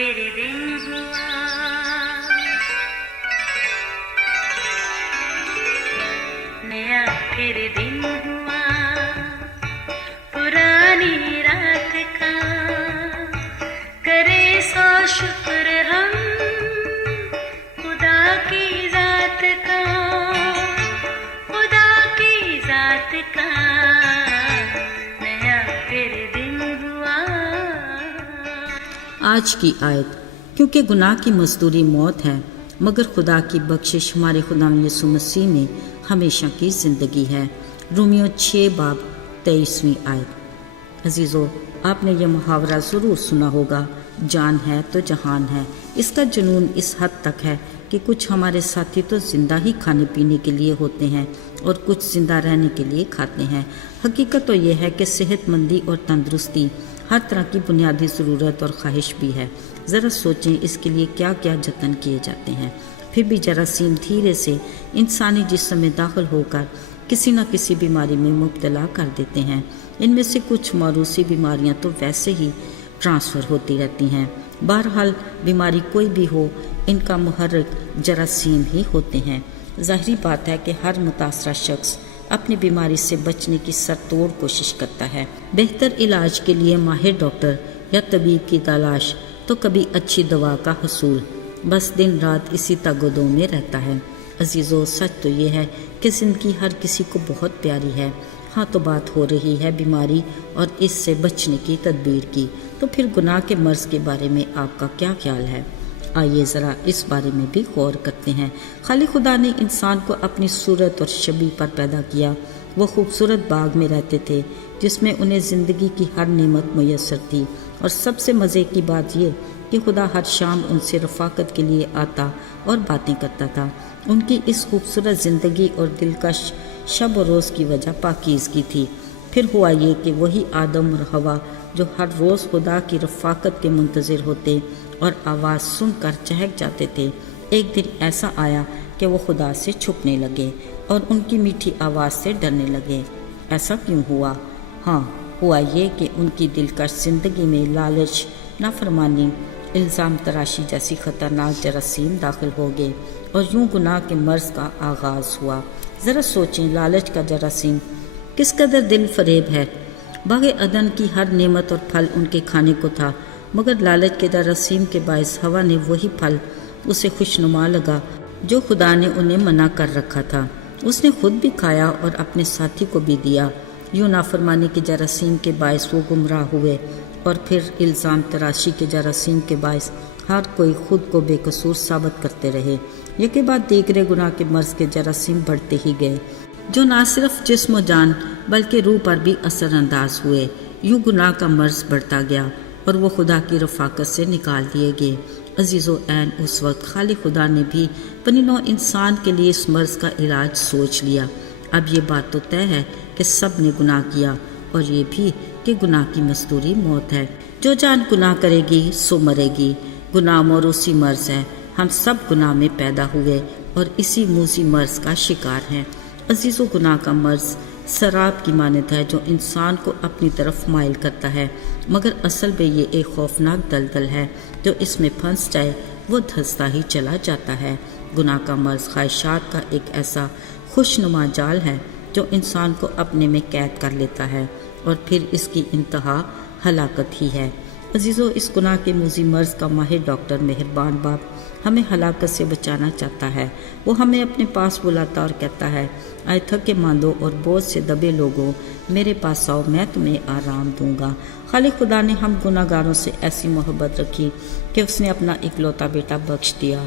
फिर दिन हुआ, नया फिर दिन हुआ, पुरानी रात का करे सो शुक्र हम खुदा की जात का, खुदा की जात का, नया फिर दिन हुआ। आज की आयत, क्योंकि गुनाह की मजदूरी मौत है मगर खुदा की बख्शिश हमारे खुदा यीशु मसीह में हमेशा की ज़िंदगी है। रोमियो 6:23 आयत। अजीज़ों, आपने ये मुहावरा ज़रूर सुना होगा, जान है तो जहान है। इसका जुनून इस हद तक है कि कुछ हमारे साथी तो ज़िंदा ही खाने पीने के लिए होते हैं और कुछ ज़िंदा रहने के लिए खाते हैं। हकीकत तो ये है कि सेहतमंदी और तंदुरुस्ती हर तरह की बुनियादी ज़रूरत और ख्वाहिश भी है। ज़रा सोचें इसके लिए क्या क्या जतन किए जाते हैं। फिर भी जरासीम धीरे से इंसानी जिस्म में दाखिल होकर किसी न किसी बीमारी में मुब्तला कर देते हैं। इनमें से कुछ मौरूसी बीमारियां तो वैसे ही ट्रांसफ़र होती रहती हैं। बहरहाल बीमारी कोई भी हो, इनका मुहर्रिक जरासीम ही होते हैं। ज़ाहिरी बात है कि हर मुतासरा शख्स अपनी बीमारी से बचने की सरतोड़ कोशिश करता है। बेहतर इलाज के लिए माहिर डॉक्टर या तबीब की तलाश, तो कभी अच्छी दवा का हुसूल, बस दिन रात इसी तगदो में रहता है। अजीज़ों, सच तो ये है कि ज़िंदगी हर किसी को बहुत प्यारी है। हाँ, तो बात हो रही है बीमारी और इससे बचने की तदबीर की। तो फिर गुनाह के मर्ज़ के बारे में आपका क्या ख्याल है? आइए ज़रा इस बारे में भी गौर करते हैं। खाली खुदा ने इंसान को अपनी सूरत और शबीह पर पैदा किया। वो खूबसूरत बाग में रहते थे जिसमें उन्हें ज़िंदगी की हर नेमत मुयस्सर थी। और सबसे मज़े की बात ये कि खुदा हर शाम उनसे रफ़ाकत के लिए आता और बातें करता था। उनकी इस खूबसूरत ज़िंदगी और दिलकश शब और रोज़ की वजह पाकीज़गी थी। फिर हुआ ये कि वही आदम और हवा जो हर रोज़ खुदा की रफ़ाकत के मुंतज़िर होते और आवाज़ सुनकर चहक जाते थे, एक दिन ऐसा आया कि वो खुदा से छुपने लगे और उनकी मीठी आवाज़ से डरने लगे। ऐसा क्यों हुआ? हाँ, हुआ ये कि उनकी दिलकश ज़िंदगी में लालच, नाफरमानी, इल्ज़ाम तराशी जैसी ख़तरनाक जरासीम दाखिल हो गए और यूं गुनाह के मर्ज़ का आगाज़ हुआ। ज़रा सोचें, लालच का जरासीम किस कदर दिल फरेब है। बाग़े अदन की हर नेमत और फल उनके खाने को था, मगर लालच के जरासीम के बायस हवा ने वही फल उसे खुशनुमा लगा जो खुदा ने उन्हें मना कर रखा था। उसने खुद भी खाया और अपने साथी को भी दिया। यूं नाफरमानी के जरासीम के बायस वो गुमराह हुए और फिर इल्ज़ाम तराशी के जरासीम के बायस हर कोई खुद को बेकसूर साबित करते रहे। यके बाद दीगरे गुनाह के मर्ज़ के जरासीम बढ़ते ही गए, जो ना सिर्फ जिस्म व जान बल्कि रूह पर भी असरअंदाज हुए। यूं गुनाह का मर्ज़ बढ़ता गया और वो खुदा की रफ़ाकत से निकाल दिए गए। अजीज़ो, ऐन उस वक्त खाली खुदा ने भी पनिनो इंसान के लिए इस मर्ज़ का इलाज सोच लिया। अब ये बात तो तय है कि सब ने गुनाह किया और ये भी कि गुनाह की मजदूरी मौत है। जो जान गुनाह करेगी सो मरेगी। गुनाह मौरूसी मर्ज़ है। हम सब गुनाह में पैदा हुए और इसी मूसी मर्ज़ का शिकार हैं। अजीज़ों, गुनाह का मर्ज़ शराब की मानद है जो इंसान को अपनी तरफ माइल करता है, मगर असल में ये एक खौफनाक दलदल है। जो इसमें फंस जाए वो धंसता ही चला जाता है। गुनाह का मर्ज़ ख्वाहिशात का एक ऐसा खुशनुमा जाल है जो इंसान को अपने में कैद कर लेता है और फिर इसकी इंतहा हलाकत ही है। अजीज़ों, इस गुनाह के मूजी मर्ज़ का माहिर डॉक्टर मेहरबान बाप हमें हलाकत से बचाना चाहता है। वो हमें अपने पास बुलाता और कहता है, आए थके मांदो और बोझ से दबे लोगों, मेरे पास आओ, मैं तुम्हें आराम दूंगा। खाली खुदा ने हम गुनाहगारों से ऐसी मोहब्बत रखी कि उसने अपना इकलौता बेटा बख्श दिया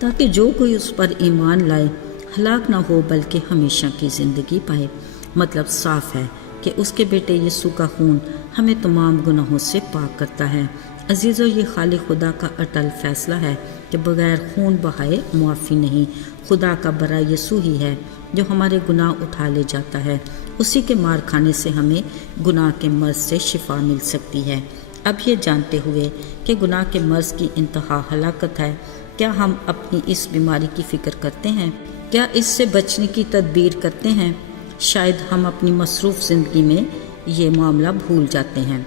ताकि जो कोई उस पर ईमान लाए हलाक ना हो बल्कि हमेशा की ज़िंदगी पाए। मतलब साफ है कि उसके बेटे यीशु का खून हमें तमाम गुनाहों से पाक करता है। अजीज़ों, ये खाली खुदा का अटल फैसला है कि बग़ैर खून बहाए मुआफ़ी नहीं। खुदा का बरा यीशु ही है जो हमारे गुनाह उठा ले जाता है। उसी के मार खाने से हमें गुनाह के मर्ज़ से शिफा मिल सकती है। अब ये जानते हुए कि गुनाह के मर्ज़ की इंतहा हलाकत है, क्या हम अपनी इस बीमारी की फ़िक्र करते हैं? क्या इससे बचने की तदबीर करते हैं? शायद हम अपनी मसरूफ़ ज़िंदगी में ये मामला भूल जाते हैं।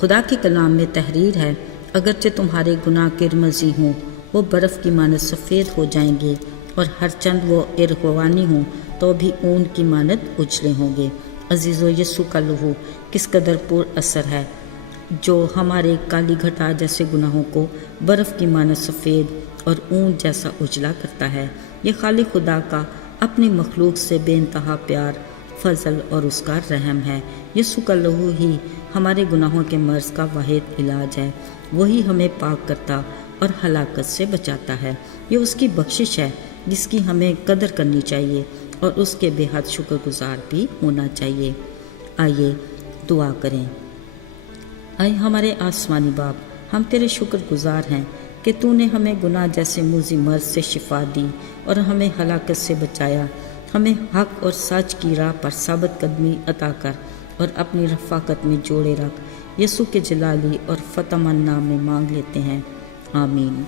खुदा के कलाम में तहरीर है, اگرچہ تمہارے گناہ کرمزی ہوں وہ برف کی مانند سفید ہو جائیں گے، اور ہر چند وہ ارغوانی ہوں تو بھی اون کی مانند اجلے ہوں گے۔ عزیزو، یسوع کا لہو کس قدر پر اثر ہے، جو ہمارے کالی گھٹا جیسے گناہوں کو برف کی مانند سفید اور اون جیسا اجلا کرتا ہے۔ یہ خالق خدا کا اپنی مخلوق سے بے انتہا پیار، فضل اور اس کا رحم ہے۔ یسوع کا لہو ہی ہمارے گناہوں کے مرض کا واحد علاج ہے۔ وہی ہمیں پاک کرتا اور ہلاکت سے بچاتا ہے۔ یہ اس کی بخشش ہے جس کی ہمیں قدر کرنی چاہیے اور اس کے بے حد شکر گزار بھی ہونا چاہیے۔ آئیے دعا کریں۔ اے ہمارے آسمانی باپ، ہم تیرے شکر گزار ہیں کہ تو نے ہمیں گناہ جیسے موذی مرض سے شفا دی اور ہمیں ہلاکت سے بچایا۔ ہمیں حق اور سچ کی راہ پر ثابت قدمی عطا کر اور اپنی رفاقت میں جوڑے رکھ۔ یسوع کے جلالی اور فتح مند نام میں مانگ لیتے ہیں، آمین۔